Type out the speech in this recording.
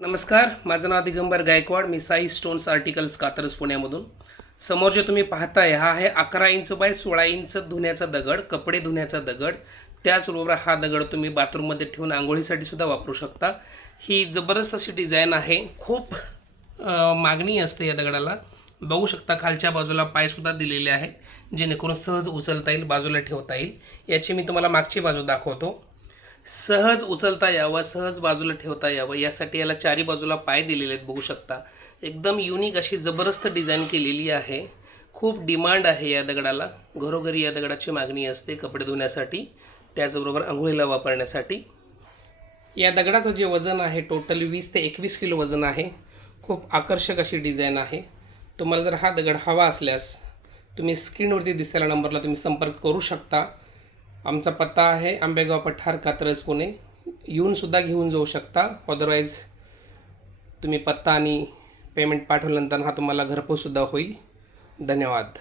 नमस्कार, माझं नाव दिगंबर गायकवाड. मी Sai stones articles Katraj पुण्यामधून. समोर जे तुम्ही पाहताय हा आहे 11 इंच बाय 16 इंच धुण्याचा दगड, कपडे धुण्याचा दगड. त्याचबरोबर हा दगड तुम्ही बाथरूममध्ये ठेवून आंघोळीसाठी सुद्धा वापरू शकता. ही जबरदस्त अशी डिझाईन आहे. खूप मागणी असते या दगडाला. बघू शकता खालच्या बाजूला पायसुद्धा दिलेले आहेत जेणेकरून सहज उचलता येईल, बाजूला ठेवता येईल. याची मी तुम्हाला मागची बाजू दाखवतो. सहज उचलता यावं, सहज बाजूला ठेवता यावं यासाठी याला चारी बाजूला पाय दिलेले आहेत. बघू शकता एकदम युनिक अशी जबरदस्त डिझाईन केलेली आहे. खूप डिमांड आहे या दगडाला. घरोघरी या दगडाची मागणी असते कपडे धुण्यासाठी, त्याचबरोबर आंघोळीला वापरण्यासाठी. या दगडाचं जे वजन आहे टोटल 20 ते 21 किलो वजन आहे. खूप आकर्षक अशी डिझाईन आहे. तुम्हाला जर हा दगड हवा असल्यास तुम्ही स्क्रीनवरती दिसलेल्या नंबरला तुम्ही संपर्क करू शकता. आमचा पत्ता आहे आंबेगाव पठार, कात्रज, पुणे. येऊनसुद्धा घेऊन जाऊ शकता. अदरवाईज तुम्ही पत्ता आणि पेमेंट पाठवल्यानंतर हा तुम्हाला घरपोचसुद्धा होईल. धन्यवाद.